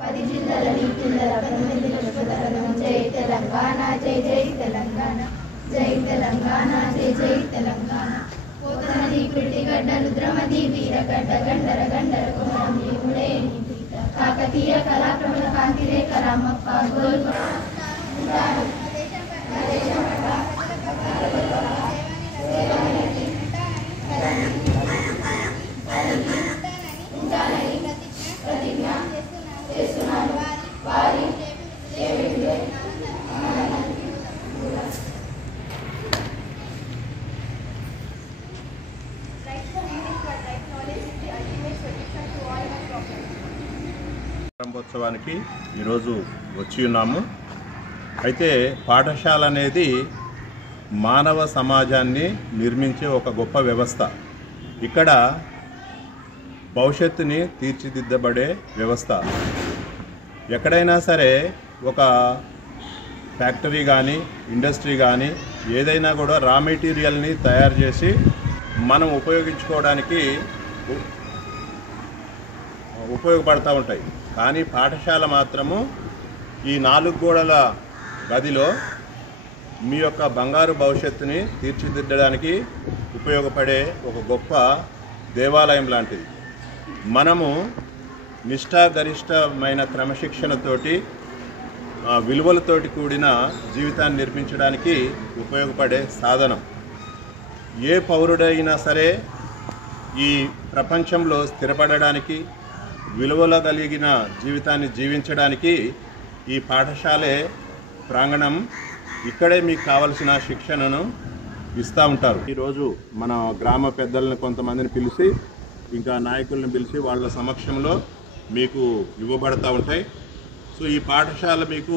10 జిల్లాలని జిల్లాల 18 పుష్పదళం జై తెలంగాణ జై జై తెలంగాణ జై తెలంగాణ జై జై తెలంగాణ పోతనది పిటిగడ్డ రుద్రమది వీరగడ్డ గండర గండర కుమరం భీముడే కాకతీయ కళాప్రముల కాంతి రేఖ రామప్ప గోల్కొండ ప్రారంభోత్సవానికి ఈరోజు వచ్చి ఉన్నాము. అయితే పాఠశాల అనేది మానవ సమాజాన్ని నిర్మించే ఒక గొప్ప వ్యవస్థ. ఇక్కడ భవిష్యత్తుని తీర్చిదిద్దబడే వ్యవస్థ. ఎక్కడైనా సరే ఒక ఫ్యాక్టరీ కానీ ఇండస్ట్రీ కానీ ఏదైనా కూడా రా మెటీరియల్ని తయారు చేసి మనం ఉపయోగించుకోవడానికి ఉపయోగపడుతూ ఉంటాయి. కానీ పాఠశాల మాత్రము ఈ 4 గోడల గదిలో మీ యొక్క బంగారు భవిష్యత్తుని తీర్చిదిద్దడానికి ఉపయోగపడే ఒక గొప్ప దేవాలయం లాంటిది. మనము నిష్ఠాగరిష్టమైన క్రమశిక్షణతోటి విలువలతోటి కూడిన జీవితాన్ని నిర్మించడానికి ఉపయోగపడే సాధనం. ఏ పౌరుడైనా సరే ఈ ప్రపంచంలో స్థిరపడడానికి విలువల కలిగిన జీవితాన్ని జీవించడానికి ఈ పాఠశాలే ప్రాంగణం. ఇక్కడే మీకు కావలసిన శిక్షణను ఇస్తూ ఉంటారు. ఈరోజు మన గ్రామ పెద్దలను కొంతమందిని పిలిచి ఇంకా నాయకులను పిలిచి వాళ్ళ సమక్షంలో మీకు ఇవ్వబడతా ఉంటాయి. సో ఈ పాఠశాల మీకు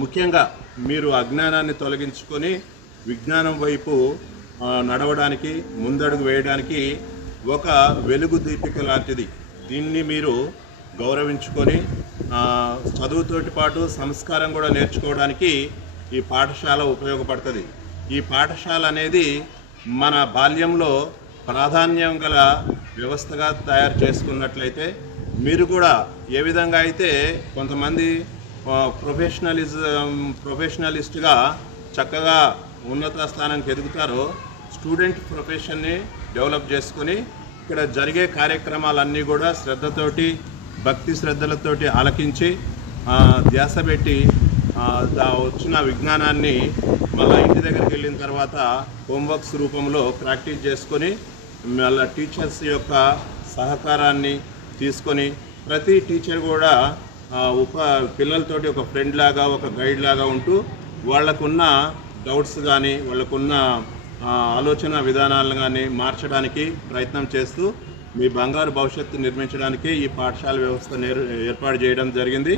ముఖ్యంగా మీరు అజ్ఞానాన్ని తొలగించుకొని విజ్ఞానం వైపు నడవడానికి ముందడుగు వేయడానికి ఒక వెలుగు దీపిక లాంటిది. దీన్ని మీరు గౌరవించుకొని చదువుతోటి పాటు సంస్కారం కూడా నేర్చుకోవడానికి ఈ పాఠశాల ఉపయోగపడుతుంది. ఈ పాఠశాల అనేది మన బాల్యంలో ప్రాధాన్యం గల వ్యవస్థగా తయారు చేసుకున్నట్లయితే మీరు కూడా ఏ విధంగా అయితే కొంతమంది ప్రొఫెషనలిస్ట్గా చక్కగా ఉన్నత స్థానానికి ఎదుగుతారో స్టూడెంట్ ప్రొఫెషన్ని డెవలప్ చేసుకొని ఇక్కడ జరిగే కార్యక్రమాలన్నీ కూడా శ్రద్ధతోటి భక్తి శ్రద్ధలతోటి ఆలకించి ధ్యాస పెట్టి వచ్చిన విజ్ఞానాన్ని మళ్ళీ ఇంటి దగ్గరికి వెళ్ళిన తర్వాత హోంవర్క్స్ రూపంలో ప్రాక్టీస్ చేసుకొని మళ్ళీ టీచర్స్ యొక్క సహకారాన్ని తీసుకొని ప్రతి టీచర్ కూడా పిల్లలతోటి ఒక ఫ్రెండ్ లాగా ఒక గైడ్ లాగా ఉంటూ వాళ్ళకున్న డౌట్స్ కానీ వాళ్ళకున్న ఆలోచన విధానాలను కానీ మార్చడానికి ప్రయత్నం చేస్తూ మీ బంగారు భవిష్యత్తు నిర్మించడానికి ఈ పాఠశాల వ్యవస్థ ఏర్పాటు చేయడం జరిగింది.